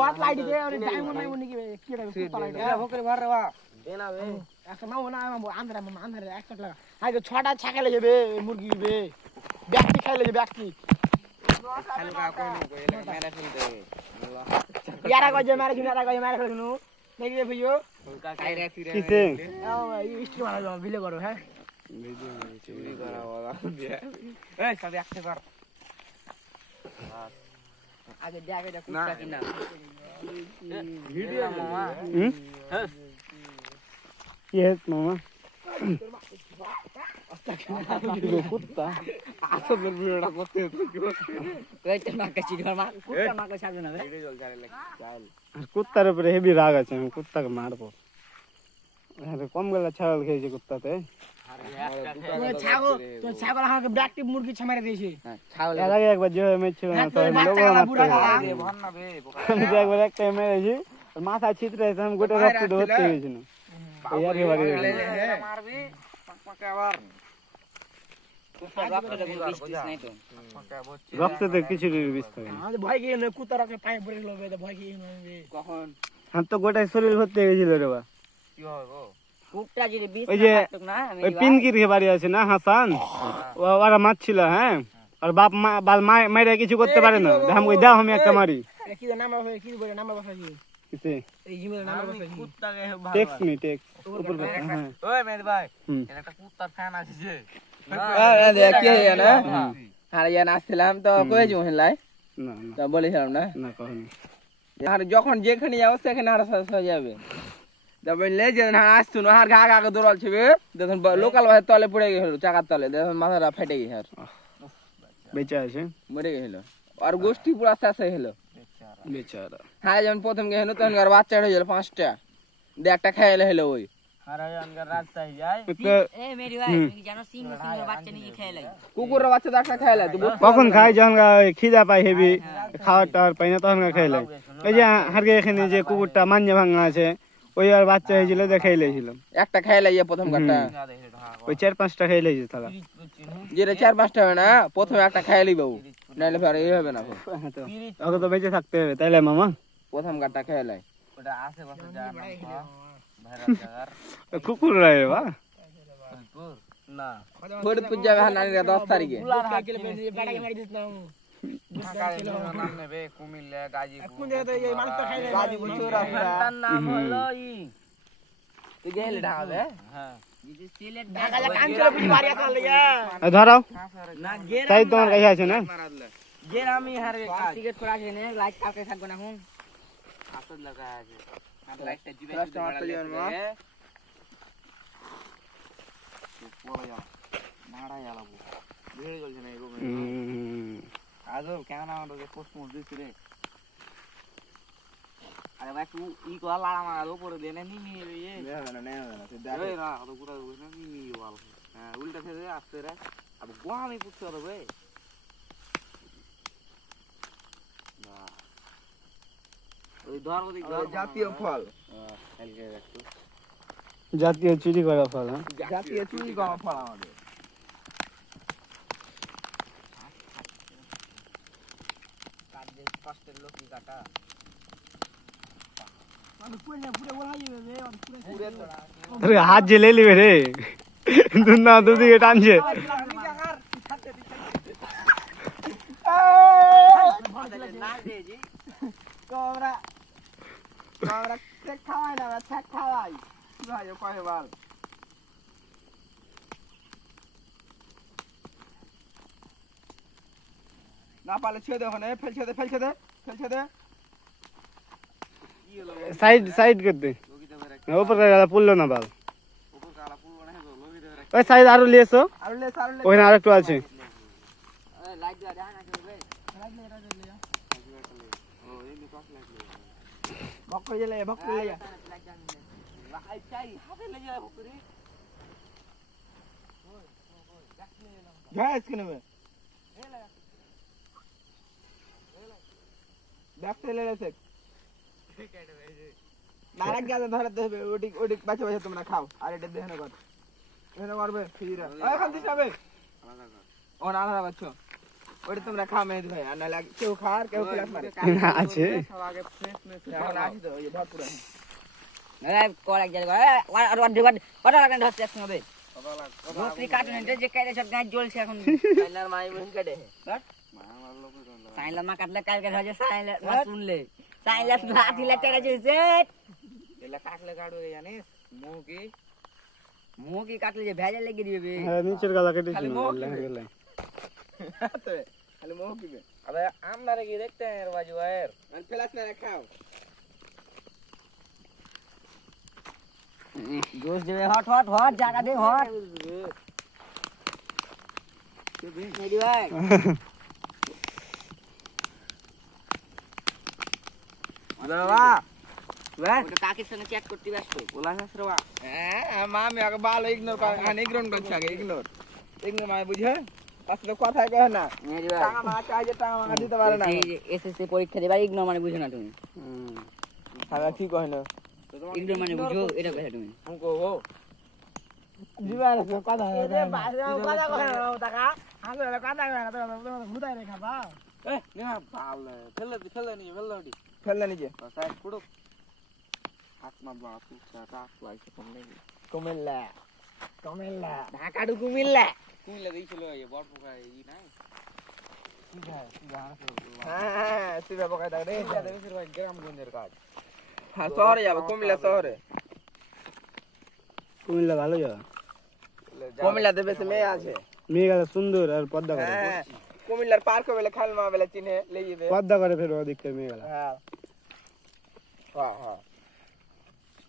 बहुत लाइट दे और टाइम में उन्हीं की कीड़ा कुत्ता लाइट है भोकरे भर रहा देना बे ऐसा ना होना अंदर एक्सेट लगा हां जो छोटा छाके ले बे मुर्गी बे बैक्टी खाई ले बैक्टी हल्का कोई मेरे सुन दे यारा को जो मारे सुनो देखिए भैया खाई रहे फिर किसे आओ ये स्ट्रीम वाला वीडियो करो है वीडियो चोरी करा वाला ए सब एक्ट कर आगे जाके जा कुत्ता की ना वीडियो मामा ये मामा कुत्ता आसो वीडियोটা করতে কইতে না কাছি ঘর মা কুত্তা মাকে ছাড়বে না ভিডিও চল চালে চাল কুত্তার উপরে হেভি রাগ আছে আমি কুত্তাকে মারবো আরে কম গলা ছাগল খেয়েছে কুত্তাতে ছাগল আমাকে ব্যাকটিভ মুরগি ছামারে দিয়েছে ছাগল এর আগে একবার যে মেরেছিল না তো লোগো মারতে ভন না বে আমি একবার একটা মেরেছি মাথা ছিটরে আমি গোটা রক্ত ধরতে হয়েছিল यार ये बारी मारबी पक्का আবার রক্ত তো কিছু বিষ থাকে না আরে ভয় গিয়ে কুত্তা রাখে পায়ে পড়ে গেল বে ভয় গিয়ে নবে কখন হাত তো গোটা শরীর ভর্তি হয়ে গেছিল রে বা কি হবে গো কুত্তা যদি বিষ থাকতো না আমি ওই পিনকির के বাড়ি আছে না হাসান ওরা মারছিল হ্যাঁ আর বাপ বাল মাইরা কিছু করতে পারে না আমাকে দাও আমি একটা মারি কি নাম হবে কি বলে নাম বাসা কি किसे এই জিমের নাম বাসা কি কুত্তা কে ভালো টেক্স মি টেক্স উপর কথা হ্যাঁ ওই মেদ ভাই এটা একটা কুত্তার ফ্যান আছে যে আরে দেখ কি হয় না আরে ইয়ান আসছিলাম তো কই যাও হেলাই না না তো বলেছিলাম না না কখনো আর যখন যেখানে যাও সেখানে আর হয়ে যাবে তবে লে যে না আসতো না আর গা গা দৌড়াল ছিবে দেখুন লোকাল ভাই তলে পড়ে গেল চাকার তলে দেখুন মাথাটা ফেটে গেছে আর বেঁচে আছে মরে গেল আর গোষ্ঠী পুরা শেষ হয়ে গেল বেচারা হ্যাঁ যখন প্রথম গেল তখন আর বাচ্চা হয়ে গেল 5টা দে একটা খাইলে হলো ওই আরে আনগার রাস্তায় যায় এ মেরি ভাই তুমি জানো সিংহের বাচ্চা নিয়ে খাইলে কুকুরের বাচ্চা একটা খাইলে কখন খাই যখন খিদা পাই হেভি খাওয়াটা আর পাই না তখন খাইলে এই যে হারগে এখানে যে কুকুরটা মাঞ্জা ভাঙা আছে ওই আর বাচ্চা হয়েছিল দেখাইলেছিল একটা খাইলে ইয়ে প্রথম কাটা ওই 4-5টা খাইলেছিল তাহলে যেটা 4-5টা হয় না প্রথমে একটা খাইলেই বাবু নাইলে আর এই হবে না ওকে তো বেঁচে থাকতে হবে তাইলে মামা প্রথম কাটা খাইলে ওটা আশেপাশে যা কুকুর রে বা কুকুর না ফরিদপুর যাবে হানানিরা 10 তারিখে বেড়াকে মারি দিস না নাম নেবে কুমিল্লা গাজীপুর কোন জায়গাতে এই মাংস খাইলে গাজীপুর চৌরাস্তার নাম হলো ই তুই গেলে ঢাকাবে হ্যাঁ যদি সিলেট ঢাকা কাম চলে পুরি বাড়ি আসা লাগা ধরাও না গের তাই তোমার কাছে আছে না গের আমি হারে টিকেট করা আছে না লাইট কাকে থাকবে না এখন আসল লাগা আছে লাইটটা জিবে পড়ে যাও মারা যাবো ভিড় গলছে না এগো আজও কেন আমাদের পোস্ট মোড দিছি রে আরে ভাই তুই ই কো লাড়া মারা উপরে দেনে নি নি রে না তুই দাঁড়া রে না তো পুরো বুঝনা নি নি ওয়াল হ্যাঁ উল্টা থেকে আসছে রে আব গোয়ামি পুছতে হবে না ওই ধর ওদিক জাতীয় ফল এলকে রাখতো জাতীয় চুরি করা ফল হ্যাঁ জাতীয় চুরি করা ফল আমাদের কষ্টের লোকই কাটা পুরো হাত যে লেলিবে রে দুনা দুদিকে টানছে খাওয়াই না খাওয়াই কয়বার না পালে ছেড়ে দে ওখানে ফেলছে দে साइड कर दे ऊपर का गाला पुल्लो ना बाल ऊपर काला पुल्लो ना है लोगी दे ओए साइड आरो लेसो ओइना आरेकटो আছে লাইট দিয়া দেখা না করবে লাইট ले ओ ये भी पास लाइट ले भक्को ले लाइट चाहि हाथे ले जा भक्करी गैस किने में দেখতে লেলেছে নারাক গাছে ধরতে হবে ওটি বাঁচে বাঁচে তোমরা খাও আর এটা দেখে কর এখানে করবে ফিরা এখন দিস হবে ও না বাচ্চা ওটা তোমরা খাও মেহেদি ভাই আর নাহলে কেউ খাওয়ার কেউ ক্লাস মারে আছে সব আগে ফ্রেশ এখন আসি তো এই ভরপুর আছে কল এক জায়গায় আর কত লাগেন ধরছে একসঙ্গে ধুতরি কাটুন যে কেটে সব গাছ জ্বলছে এখন সাইলার মাই মহিন কাটে সাইলা মা কাটলে কালকে ধরে সাইলা না শুনলে সাইলা লাঠি লাঠি গেছে এলা কাটলে কাটবে জানিস মুখ কি কাটলে যে ভেজা লেগে দিবে হ্যাঁ নিচের গলা কেটে খালি মুখ খালি মুখ দিবে আবে আমদারে কি দেখতে हैं बाजू यार मैं फ्लैश में रखाओ जोश देवे हट हट हट जागा दे हट मेरी भाई अबे वाह ওটা কাকে সঙ্গে চ্যাট করতে ব্যস্ত बोला ससुरवा मामी आगे बाल इग्नोर कर इग्नोर कर छागे इग्नोर माय बुझे আসলে কথাই কয় না মেরি ভাই টাকা মা চাই যে টাকা মা দিতে পারে না এই যে এসএসসি পরীক্ষা দেবার ইগনোর মানে বুঝো না তুমি তাহলে কি কয় না ইগনোর মানে বুঝো এটা কইছো তুমি हमको वो জীবন কথা কথা কয় না টাকা আমি কথা কয় না তো মুদাই রে খাবা এ না বাল ফেলে নিয়ে সাইড পুরো হাত মা বাপু সারা লাইছে কমেলা ঢাকাডু কুমিল্লা কুমিল্লা দিছিল এই বড় পোকা এই নাই হ্যাঁ সিধা পোকা দাও রে এটা দেশের ভাই গ্রামগঞ্জের কাজ হ্যাঁ শহরে যাব কুমিল্লা শহরে কুমিল্লা ভালো জায়গা কুমিল্লা দেবে সে মেয়ে আছে মেয়েগুলো সুন্দর আর পর্দা করে হ্যাঁ কুমিল্লার পার্ক বেলে খালমা বেলে চিনে লই যাবে পর্দা করে ফের ওদিকে মেয়েগুলো হ্যাঁ হ্যাঁ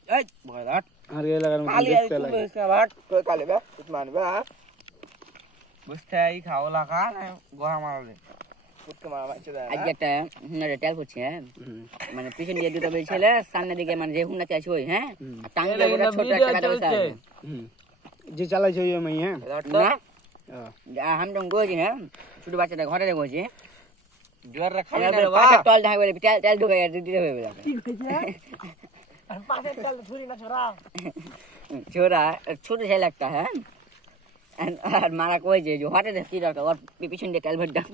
এই বড়াট আর এই লাগার মধ্যে কালি দেখতে তুই লাগে বসে ভাট কই কালি বে উসমান বে বুঝতে আই খাও লাগা না গোয়া মারলে ফুটকে মারা বাচ্চা দেয় আজকে একটা হুনারে টেল করছে হ্যাঁ মানে পিছন দিয়ে দুটো বেল ছেলে সামনে দিকে মানে যে হুনা চাইছে ওই হ্যাঁ টাঙ্গে ওটা ছোট একটা কাটা বসে আছে যে চালাইছে ওই আমি হ্যাঁ না हम तो गोजी है छोटे বাচ্চাটা ঘরে রে গোজি জোর রে খালি না না পাশে টল ঢাই বলে তেল ঢুকাই দিতে হবে কি কইছে আর পাশে তেল ছুরি না ছোরা छोरा छोटे ছেলে একটা হ্যাঁ আর মারা কই যে হটে দেখি দরকার ওর পিছন দিয়ে তেল ভর দাও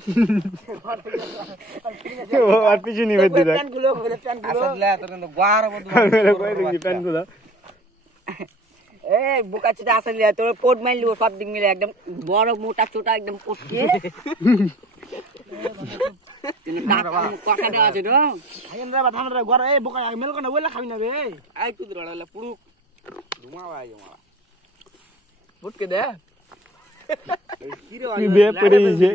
ও আর পিছু নিবে দিদা প্যান গুলো আসলে তো কিন্তু গোয়ার বন্ধু মেরে কই দেখি প্যান গুলো এ বুকা চিটা আসলে তোর কোট মাইল লিও সব দিক মিলে একদম বড় মোটা ছোটা একদম পটকে কিন্তু কথা দেওয়া আছে তো আইন রে বাথান রে গোয়ার এই বোকা মেল কোন ওইলা খাবি না বে আই তুই রড়ালে পুরু ধুমাবা আই মারা ফুটকে দে কি বে পড়ে যে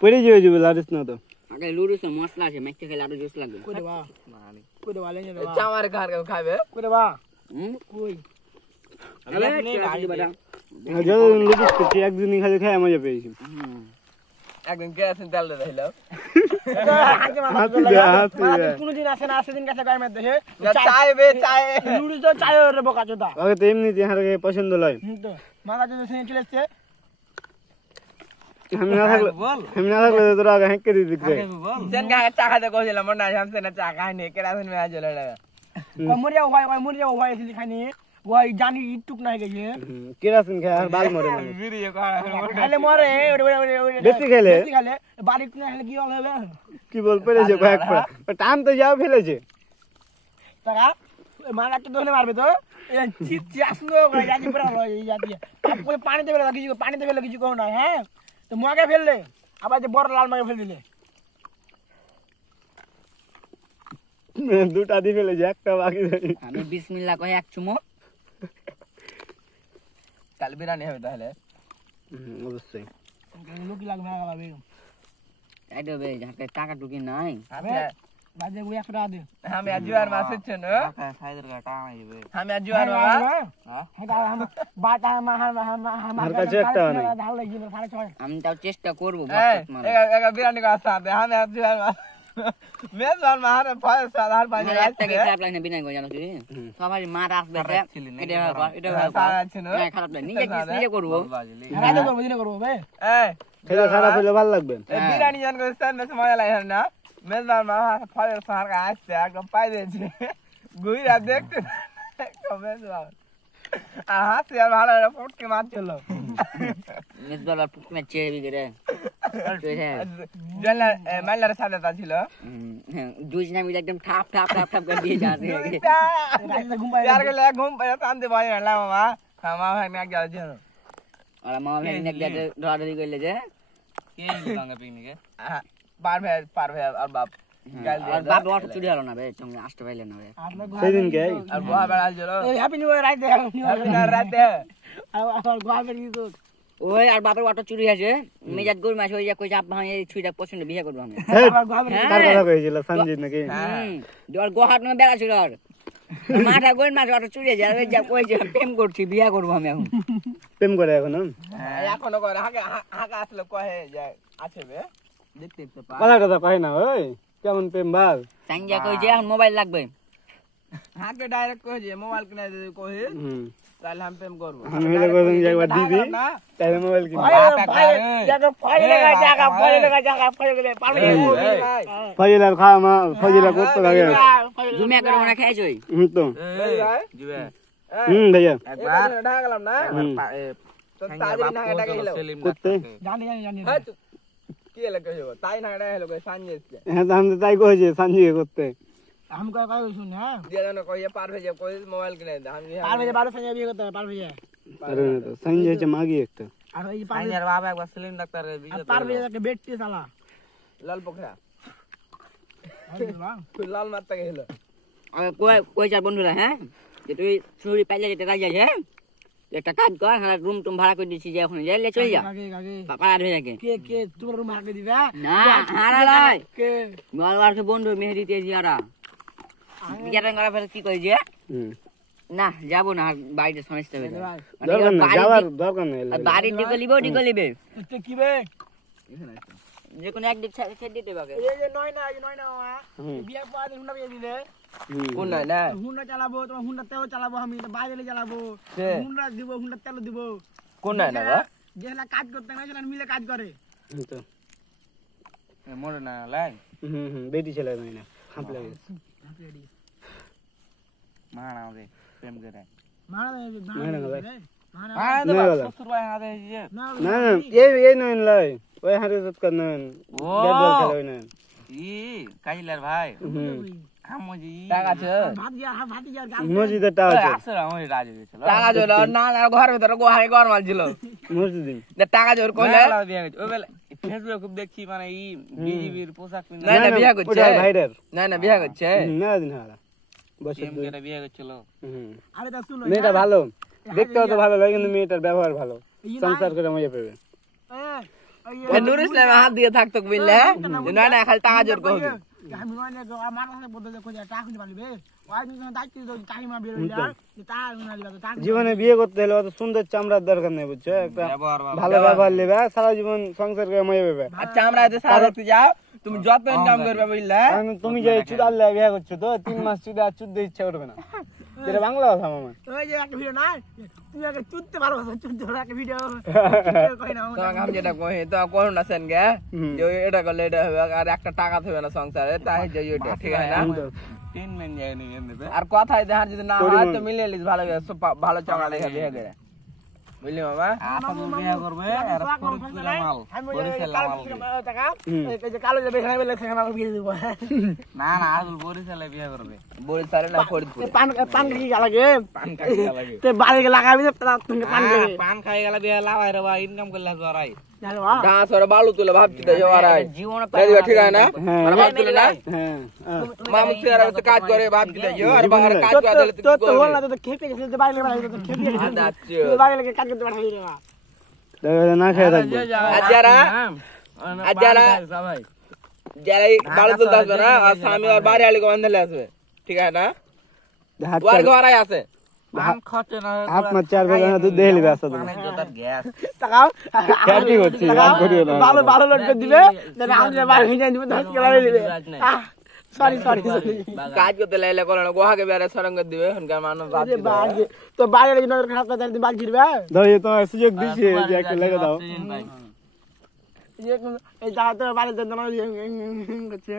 পড়ে যাবে যে লারিস না তো আগে লুডুস মশলা আছে মেখে খেলে আরো জোস লাগবে কই দেবা মানি কই দেবা লেনে দেবা চামার ঘর কে খাবে কই দেবা কই আরে নে গাড়ি বাড়া যত লুকিস করছি একদিনই খালি খায় মজা পেয়েছি একদিন কেরাসিন তেল দে দিলো কোনদিন আসে না সেদিন কাছে গায় মধ্যে চায় বে চায় লুডু তো চায় রে বোকা চোদা আগে তো এমনি যে হারে পছন্দ লয় তো মাথা যদি সেন চলেছে আমি না থাকলে তোরা আগে হেঁকে দিতে দিতে সেন গা টাকা দে কইছিলাম মনে আছে আমি সেন চা খাই নে কেরাসিন মে আজ লড়া মরিয়া ভাই আসলি খানি ওই জানি ইটুক নাই গেছে কেরাসিন খায় আর বাল মরে না ভিডিও খালে মরে বেশি খেলে বাড়ি না হলে কি হবে কি বল পেরেছে কয়েক পা টান তো যাও ফেলেছে টাকা মারা তো ধরে মারবে তো চিচি আসলো গাজি পুরা লয় যাতি পানি দেবে কিছু কো না হ্যাঁ তো মাকে ফেললে আবার যে বড় লাল মাকে ফেল দিলে দুটা দি ফেলেছে একটা বাকি আমি বিসমিল্লাহ কই এক চুমো কাল বিরানি হবে তাহলে অবশ্যই লোক লাগবে না ভাবে এই দেবে যাকে টাকা টুকি নাই আমি বাজে ওই 100 টাকা দে আমি আজুয়ার মাছ ছে না সাইদের টাকা আইবে আমি আজুয়ার মাছ হ্যাঁ हम बात আমার কাছে একটা নাই ঢাল লাগি 6.5 আমি তাও চেষ্টা করব এক বিরানি का साथ है আমি আজুয়ার মাছ মেজবান মার ফায় সাধার বাজে একটা কি খারাপ লাগে না বিনা গো জানো তুই সবাই মার আসবে এটা আছে না খারাপ লাগে নিজে করব রাজা করব দিনে করব বে খেলে খারাপ হলে ভালো লাগবে বিরানি জান করে স্থান में মজা লাগে না মেজবান মা ফায় সার का আসছে একদম পাই দিয়েছে গুইরা দেখতে মেজবান আর হাসি আর ভালো ফুটকে মারছিল মেজবান আর ফুটকে চেয়ে বিগরে মেলার সামনে তা ছিল দুই জনা মিলে একদম ঠাপ ঠাপ ঠাপ ঠাপ করে দিয়ে যাচ্ছে ঘুম পাই শান্তি ভয় না মামা মামা ভাই না গেল ছিল আর মামা ভাই নেক দিয়ে ধরাধরি করলে যে কে গঙ্গা পিকনিকে পারবে আর বাপ আর বাপ অটো চুরি হলো না বে তুমি আসতে পাইলে না বে সেদিন কে আর গোয়া বেড়াল ছিল হ্যাপি নিউ ইয়ার রাইতে রাতে আর গোয়া বের দিত ওই আর বাপের অটো চুরি আছে মেজাজ গরু মাছ হয়ে যা কইছে আব্বা আমি এই ছুইটা পছন্দ বিয়ে করব আমি তার কথা কইছিল সঞ্জিত নাকি আর গোহাট না বেড়া ছিল আর মাথা গরু মাছ অটো চুরি আছে আর যা কইছে প্রেম করছি বিয়ে করব আমি এখন প্রেম করে এখন এখনো করে হাঁকা আসলে কহে যায় আছে বে দেখতে পা কথা কয় না ওই কেমন প্রেম বাল সাঙ্গিয়া কইছে এখন মোবাইল লাগবে হাঁকে ডাইরেক্ট কহে মোবাইল কিনে দে কহে তাহলে हम प्रेम करब हम हेले कोई एक बार दीदी তাহলে মোবাইল কিনে ফজিলার খাওয়া মা ফজিলা করতে লাগে ঘুমিয়া করে ওনা খাইছই তো জিবে ভাইয়া একবার ঢাকা গেলাম না তো তাজরি না ঢাকা গেল করতে জানি কি লাগে হইব তাই না ঢাকা হলো সানজে হ্যাঁ আমি তো তাই কইছি সঞ্জিকে করতে हम का শুন হ্যাঁ দিয়ে জানো কইয়ে পার হয়ে যায় কই মোবাইল কিনে দে আমি পারবে 12 সঙ্গে বিয়ে করতে পারবে আরে না তো সঞ্জি হচ্ছে মাগি একটা আর এই পারবে আর বাবা একবার সেলিম ডাক্তারের বিয়ে পারবে একটা বেটটি শালা লাল পোখরা বাহ লাল মারতে গেল কই কই যা বন্ধুরা হ্যাঁ যে তুই চুরি পাইলে যেতে রাজি আছে একটা কাজ কর হ্যাঁ রুম টুম ভাড়া করে দিছি যে ওখানে যাইলে চলে যা পাপা আর হয়ে যাকে কে তোমার রুম ভাড়া করে দিবা না হারা লাই কে গোয়ালবাড়কে বন্ধু মেহেদি তেজিয়ারা বিয়াটা করা ফেলে কি কই যে না যাবো না বাড়িতে সমস্যা হয়ে যাবে যাওয়ার দরকার নেই বাড়ির দিকে লিবে কি বে যে কোনো একদিক ছেড়ে দিতে পারে এই যে নয় না বিয়ে পরে হুন্ডা বিয়ে দিলে কোন না না হুন্ডা চালাবো তোমার হুন্ডা তেল চালাবো আমি বাইরে চালাবো হুন্ডা দিব হুন্ডা তেল দিব কোন না না যেটা কাজ করতে না সেটা মিলে কাজ করে তো মোর না লাই বেটি ছেলে নয় না হাঁপ লাগে মানা দে প্রেম করে মারা মানা শ্বশুর ভাই হাতে যে না না এই নয় লাই ওই হারে জত কর নয় ব্যাট বল খেলে নয় ই কাজিলার ভাই আমজি টাকা আছে ভাত দিয়া মসজিদের টাকা আছে আছে আমি রাজি দিছিল টাকা জোর না না ঘরের ভিতরে গোহাই গরমাল ছিল মসজিদিন না টাকা জোর কইলে ওই বেলা ফেসবুকে খুব দেখছি মানে ই বিজিবির পোশাক না না বিয়া করছে ভাইরার না বিয়া করছে না দিন হারা বসে কেমনে বিয়া করছিল আরে তা শুনো মেয়েটা ভালো দেখতেও তো ভালো লাগে কিন্তু মেয়েটার ব্যবহার ভালো সংসার করে মজা পাবে নুর ইসলাম হাত দিয়ে থাকতো বুঝলে না না খালি টাকা জোর কইবে আমি মানে আমার কাছে বলতে কই টাকা খুঁজে পারবে ওই মিশন দায়িত্ব যদি টাইমা বের হই যায় টাকা না দিবা টাকা জীবনে বিয়ে করতে হলে অত সুন্দর চামড়ার দরকার নেই বুঝছো একটা ভালো ব্যবহার নেবে সারা জীবন সংসার করে মজা পাবে আচ্ছা আমরা এতে সারা রাতে যাও তুমি যত ইনকাম করবে বুঝলে তুমি যে চুদার লাগে বিয়ে করছো তো 3 মাস চুদা চুদতে ইচ্ছা করবে না যেটা বাংলা কথা মামা ওই যে একটা ভিডিও না তুই আগে চুদতে পারো চুদতে একটা ভিডিও কই না তো আমি যেটা কই তো কোন না সেন গে যে এটা করলে এটা হবে আর একটা টাকা থাকবে না সংসারে তাই যে এটা ঠিক আছে না 3 মিনিট যায় নি এমনিতে আর কথাই দেখার যদি না হয় তো মিলে লিস ভালো ভালো চামড়া দেখে বিয়ে করে বুঝলি মামা আপনি বিয়ে করবে আর ফরিদপুর মাল বরিশাল মাল টাকা এই যে কালো যে বেখানে বলে সেখানে আমি বিয়ে দেব না না আজল বরিশালে বিয়ে করবে বরিশালে না ফরিদপুর পান কি লাগে পান খাই লাগে তে বাড়ি লাগাবি তুমি পান লাগে পান খাই গেলে বিয়ে লাভাই রে বা ইনকাম করলে জরাই জানো দা সরে বালু তুলে ভাবছি তো জরাই জীবন ঠিক আছে না আর ভাব তুলে না হ্যাঁ মামু চেয়ার আছে কাজ করে ভাবছি তো আর বাহার কাজ করে দিলে তো তো হল না তো খেপে গেছে বাড়ি লাগে তো খেপে গেছে বাড়ি লাগে কাজ করতে পারবি না না খেয়ে থাকবো যারা বালু তুলতে আসবে না আর স্বামী আর বাড়ি আলি বান্ধলে আসবে ঠিক আছে না ওর ঘরে আছে আপনার 4 বাজে না দুধ দেখালি ব্যস্ত টাকাও ক্যাটি হচ্ছে রাত করিও না ভালো ভালো লোড করে দিবে দেন আমাদের বাড়ি হয়ে যাবে 10 কিলো দিবে সরি কাজ করতে লাইলে করে না গোহাকে বেরে সরঙ্গ দিবে হনকার মানুষ ভাবছি তো বাইরে যদি নজর খারাপ করে দিন বাকি দিবে দাও তো সুযোগ দিছি যে একটা লাগে দাও এই জায়গা তো বাইরে দেন না করছে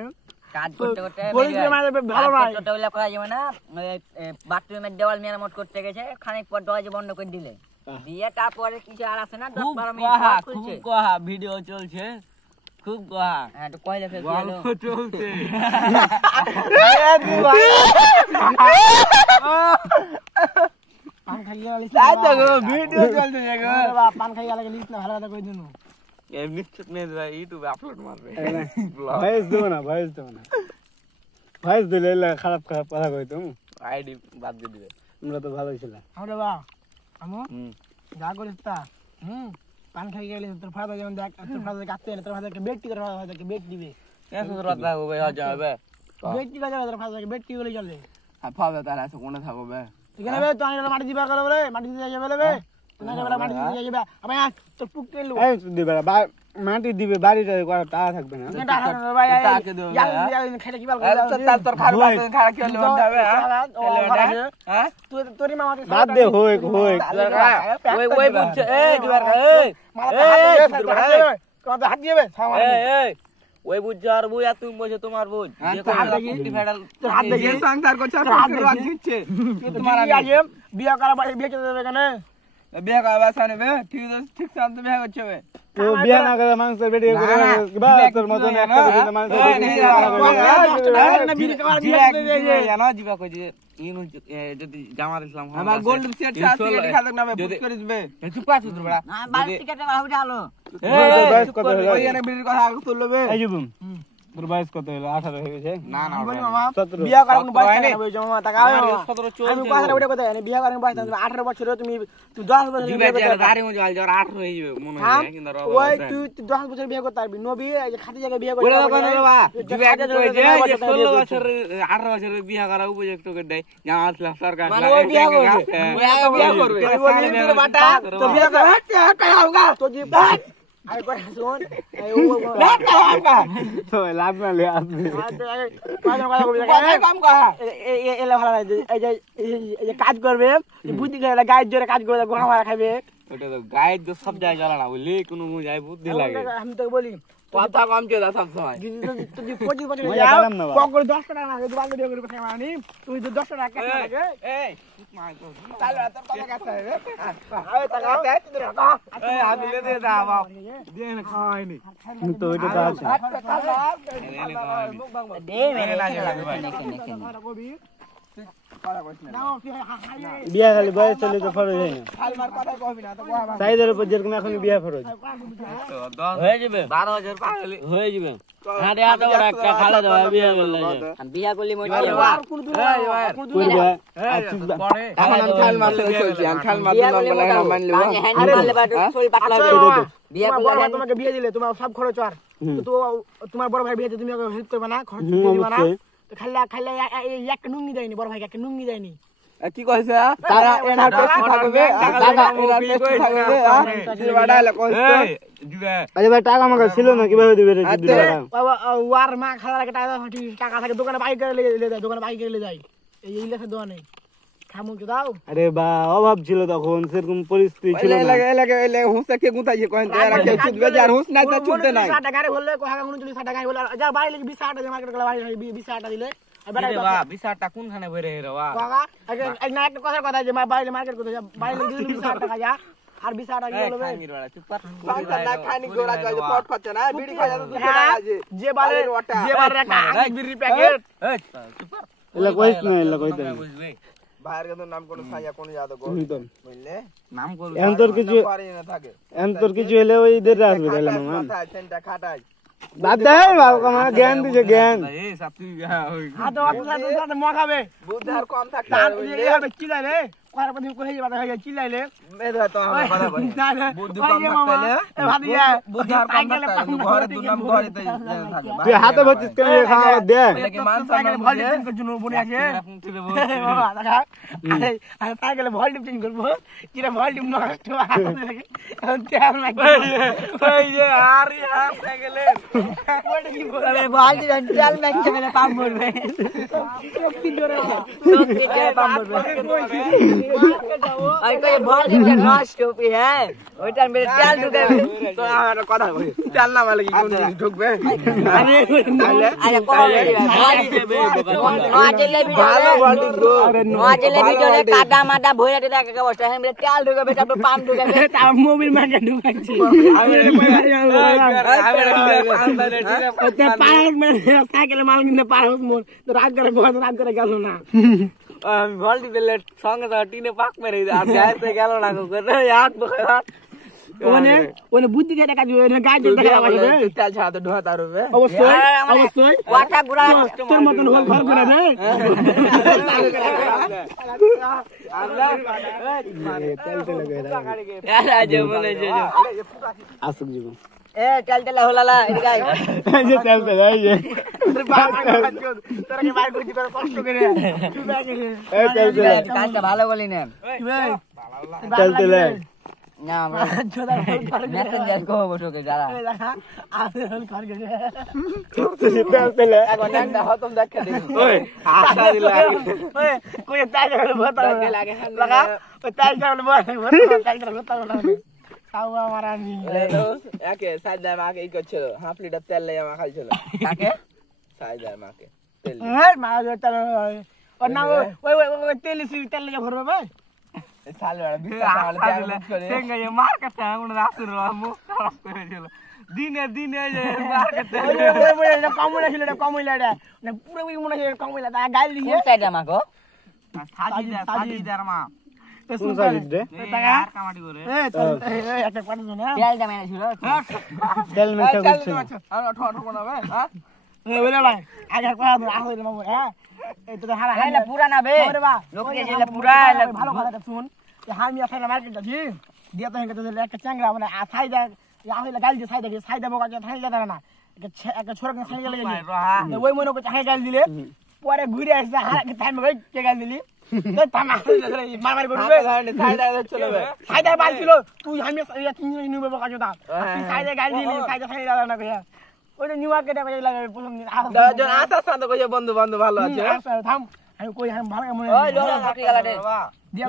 কাজ করতে করতে বলিস মানে ভালো নয় করতে হলে করা যাবে না বাথরুমের দেওয়াল মেরামত করতে গেছে খানিক পর দরজা বন্ধ করে দিলে দিয়ে তারপরে কিছু আর আসে না 10-12 মিনিট পর খুলছে ভিডিও চলছে খুব গোয়া হ্যাঁ তো কয়লা ফেল দিলো চলছে পান খাই গেলে তাই তো গো ভিডিও চলছে গো পান খাই গেলে লিস্ট না ভালো কথা কই দিনু এই নিশ্চিত নেই ভাই ইউটিউবে আপলোড মারবে ভয়েস দেবো না ভয়েস দিলে খারাপ খারাপ কথা কই তুমি আইডি বাদ দিয়ে দিবে তোমরা তো ভালোই ছিল আমরা বা আমু যা করিস তা পান খাই গেলে তোর ফাদা যেমন দেখ তোর ফাদা কাটতে না তোর ফাদা একটা বেটি তোর ফাদা একটা বেট দিবে কেন রাত লাগবে ভাই হয়ে যাবে বেটি কাজে তোর ফাদা বেটি বলে চলে আর ফাবে তাহলে আছে কোনে থাকবে এখানে বে তো আইনা মাটি দিবা করে বলে মাটি দিয়ে যাবে বে না যাবে মাটি দিয়ে যাবে আবার তোর পুক তেল এই দিবে মাটি দিবে বাড়িটা করা টা থাকবে না টাকে দেব খেলে কি বল তার তোর খারাপ খারাপ কি হলো যাবে হ্যাঁ তোরি মামাকে বাদ দে হোক ওই বুঝছে এই দিবার কত হাত দিবে এই ওই বুঝছে আর বুই আর তুমি বসে তোমার বুঝ যে কোন ফেডাল হাত দেখি সংসার করছ হাত দেখি দিচ্ছে তোমার আগে বিয়ে করা বাড়ি বিয়ে করে দেবে কেন বিয়ে করা বাসা নেবে ঠিক শান্ত বিয়ে করছে বে তো বিয়া না করে মানুষের বেটি করে বা তোর মতন একটা বেটি মানুষের জানা জিবা কই যে ইনু যদি জামাত ইসলাম হয় আমার গোল্ড সেট আছে এটি খাদক নামে বুক করে দিবে চুপ কর চুপ বড়া না বাড়ি টিকেটে ভালো ভালো বয়স কত হলো ওই এনে বিড়ির কথা আগে তুলবে এই জুবুম তোর বয়স কত হলো 18 হয়ে গেছে না না বলি মামা 17 বিয়ে করার কোনো বয়স নেই ওই জমা টাকা 17 চলছে আমি কথা ওটা কথা বিয়ে করার বয়স না 18 বছরে তুমি তুই 10 বছর জিবা যে দাড়ি মজা আল 18 হয়ে যাবে মনে হয় কিন্তু ওই তুই 10 বছর বিয়ে করতে পারবি নবী এই খাটি জায়গায় বিয়ে করতে ওরে কোন রে বা জিবা কই যে 16 বছর 18 বছরের বিয়ে করা উপযুক্ত করে দেয় জামাত ইসলাম সরকার মানে ওই বিয়ে করবে ওই আগে বিয়ে করবে তুই বলি তোর বাটা তো বিয়ে কর কাকা তো জি আই করে শুন এই ও তো লাভ না লে আপনি কাম কর এলে ভালো লাগে এই যে কাজ করবে বুদ্ধি করে গায়ের জোরে কাজ করে গোড়া মারা খাবে ওটা তো গায়ের তো সব জায়গায় জ্বালা না বুঝলি কোনো যায় বুদ্ধি লাগে আমি তো বলি কথা কম চলে সব সময় তুই 25 বছর যাও কখন 10 টাকা না তুই বাংলা দিয়ে করে কথা মানি তুই তো 10 টাকা কাটা লাগে এই তাহলে তোর কথা কাটতে হবে আয় টাকা তুই টাকা এই আদিলে দে দা বাপ দে না খাওয়াইনি তো এটা তো আছে দে মেরে লাগে ভাই বিয়া খালি বয়স চলে তো ফরজ হয় না খালমার কথা কইবি না তো কোয়া সাইদের উপর যেরকম এখন বিয়া ফরজ হয়ে যাবে 12000 পাগলি হয়ে যাবে হ্যাঁ রে আটা বড় একটা খালে দাও বিয়া করলে বিয়া করলি মরে যাবে আর কোন দূর করবা পড়ে এখন আমি খাল মারতে চলছি আমি খাল মারতে নাম বলে মান লিব হ্যান্ড মারলে বাট শরীর পাতলা হবে বিয়া বড় ভাই করলে তোমাকে বিয়ে দিলে তোমার সব খরচ আর তো তোমার বড় ভাই বিয়েতে তুমি হেল্প করবে না খরচ দিবা না তো খাল্লা খাল্লা একটা নুঙ্গি দেয়নি বড় ভাই একটা নুঙ্গি দেয়নি কি কইছে তারা এনা টেস্ট থাকবে দাদা এনা টেস্ট থাকবে তুই বাড়াইলে কইছে আরে ভাই টাকা আমাকে ছিল না কিভাবে দিবে রে ওয়ার মা খালা লাগে টাকা থাকে দোকানে বাইক করে লে যায় দোকানে বাইক করে লে যায় এই ইলেকশন দোকানে খামু কি দাও আরে বা অভাব ছিল তখন সেরকম পরিস্থিতি ছিল না লাগে হুঁসা কে গুতাইছে কইন তারা কে ছুটবে যার হুঁস নাই তা ছুটতে নাই 60 টাকা বললে কোহা 39 টাকা বলে যা বাড়ি লাগি 20 টাকা মার্কেট করে বাড়ি 20 টাকা দিলে বাবা 20 টাকা কোনখানে বেরে রে বাবা কাকা এক না একটা কথা যে বাড়ি মার্কেট করতে যা বাড়ি লাগি 20 টাকা যা আর 20 টাকা কি বলবে খানির বাড়া চুপ কর না খানি গোড়া যায় পট খাচ্ছে না বিড়ি খায় তো 2 টাকা আছে যে বারে একটা বিড়ি প্যাকেট এই চুপ কর এলা কইছ না এলা কইতে বুঝলে বাইরে কিন্তু নাম কোন ছায়া কোন যাদব বুঝলে নাম করব এখন তোর কিছু পারি না থাকে এখন তোর কিছু হলে ওই দের আসবে তাহলে মামা মাথা সেন্টা খাটাই বাদ দে বাবা কামা জ্ঞান দিছে জ্ঞান এই সাথী ওই হাত হাত মখাবে বুদ্ধি আর কম থাকে তার এই হবে কি লাইলে কোয়ার পদি কই যাবে হয়ে কি লাইলে মে ধর তো আমার কথা বল বুদ্ধি কম থাকলে এ ভাদিয়া বুদ্ধি আর কম থাকলে ঘরে দুনাম ঘরে তে থাকে তুই হাতে বচিস কেন খাওয়া দে কি মান সম্মান ভল ডিপ জন্য বনে আছে বাবা দেখা আরে তাই গেলে ভল ডিপ করব কিরা ভল ডিপ নষ্ট আনতে আমরা ওই যে আরে আপনি গেলে ওটা কি আরে বালতি ডাল ম্যাচ গেলে পাম পড়বে কি জোরে সব কেটে পাম পড়বে আর কই ভলিউমটা নষ্ট হবে হ্যাঁ ওইটার মেরে তেল ঢুকাবে তো আমার কথা কই তেল না মালে কি কোন জিনিস ঢুকবে আরে ভালো ভল্টেজ গো নজলে ভিতরে কাদা মাদা ভইরা দিলে এক অবস্থা হ্যাঁ মেরে তেল ঢুকাবে তারপর পাম্প ঢুকাবে তা মোবিল মাকে ঢুকাচ্ছি ওতে পাড়ার মানে সাইকেলে মাল কিনতে পারস মোর তো রাগ করে গেল না আমি ভল্টেজ দিলে সঙ্গে তো টিনে পাক মেরে আর যাইতে গেল না গো হাত বখাত ওনে বুদ্ধি দিয়ে কাজ ওনে গাড়ি দেখা পাবে তেল ছাড়া তো ঢোয়া তার হবে অবশ্যই ওয়াটা গুড়া তোর মতন হল ঘর করে রে রাজে বলে যে আসুক জীবন এ তেল তেল হলালা এদিকে আয় এই যে তেল তেল এই যে তোরা কি বাইর করছিস কষ্ট করে তুই ব্যাগে এই তেল তেল কাজটা ভালো বলি না তেল তেল না আমরা মেসেঞ্জার কো বসোকে যারা তেল তেল এখন একটা হতম দেখা দিই ওই আশা দিলা कोई ताज बता লাগে लगा कोई ताज बता খাওয়া মারা নি একে সাইদার মাকে ই করছিল হাফ লিটার তেল লইয়া মা খাইছিল কাকে সাইদার মাকে তেল হ্যাঁ মা যেটা और ना ওই তেল লাগে ভরবে ভাই সালে বড় বিশ্বাস আমালে জায়গা বুক করে সেঙ্গা এ মার কাছে আমরা রাসুর মুখ খারাপ করে দিল দিনে দিনে যে মার কাছে ওই কমলা ছিল কমলা না পুরো ওই মনে হয় কমলা তা গাল দিয়ে কোন সাইডে আমাকো সাজিদার মা কোন সাইড রে আর কামাটি করে একটা পানি না তেল জামাই ছিল তেল মেখে করছে আর ঠো ঠো বানাবে হ্যাঁ ওরে ভাই আগে কথা আসলে মামু হ্যাঁ এই তো হারা হাইলা পুরা না বে লোক গেছিল পুরা ভালো কথা শুন আমি আসলে মার্কেট যাচ্ছি দিয়া তো একটা চ্যাংরা মানে সাইডা হইলে গাল দিয়ে সাইডা বোকা সাইডা দাঁড়া না একটা ছোট সাইডা লেগে ওই মনে করছে হাই গাল দিলে পরে ঘুরে আসছে হারাকে টাইম ভাই কে গাল দিলি মারমারি করবে সাইডা চলবে সাইডা বাল ছিল তুই আমি তিন নিবে বোকা জোতা সাইডা গাল দিলি সাইডা দাঁড়া না কইয়া ওইটা নিউ মার্কেটে কই লাগে প্রথম দিন জন আশা শান্ত কইয়া বন্ধু বন্ধু ভালো আছে থাম আমি কই আমি ভালো মনে ওই লোক লাকি গলা দে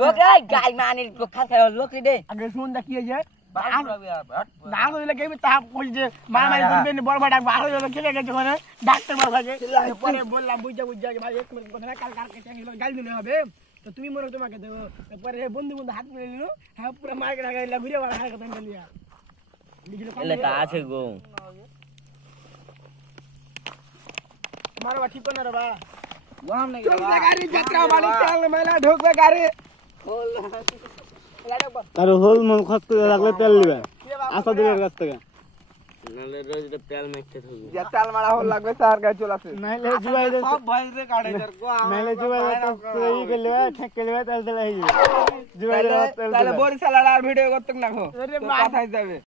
লোক এই গাই মানি লোক খায় লোক দে আগে শুন দেখি যে না হইলে কেবি তা কই যে মারামারি করবে নি বড় ভাই ডাকবা আর খেলে গেছে ওখানে ডাক্তার বড় ভাইকে পরে বললাম বুঝা ভাই এক মিনিট কথা না কাল কালকে চ্যাংলা গাল দিলে হবে তো তুমি মনে তোমাকে দেব পরে বন্ধু হাত মেরে নিল হ্যাঁ পুরো মার্কেট আগাইলা ঘুরে বড় হাই কথা বলিয়া এলে তা আছে গো মারবা ঠিক না রে বা ওয়াম নাই গাড়ি যাত্রা বাড়ি তেল মেলা ঢুকবে গাড়ি তার হোল মল খরচ করে রাখলে তেল দিবে আশা দিবের কাছ থেকে নালে রোজ তেল মেখতে থাকবে যে তেল মারা হল লাগবে স্যার গায় চলে আসে নাইলে জুয়াই দে সব ভাই রে কাড়ে যার গো নাইলে জুয়াই তো এই গেলে ঠেক গেলে তেল তেল হই জুয়াই তাহলে বরিশাল আর ভিডিও করতে না গো কথাই যাবে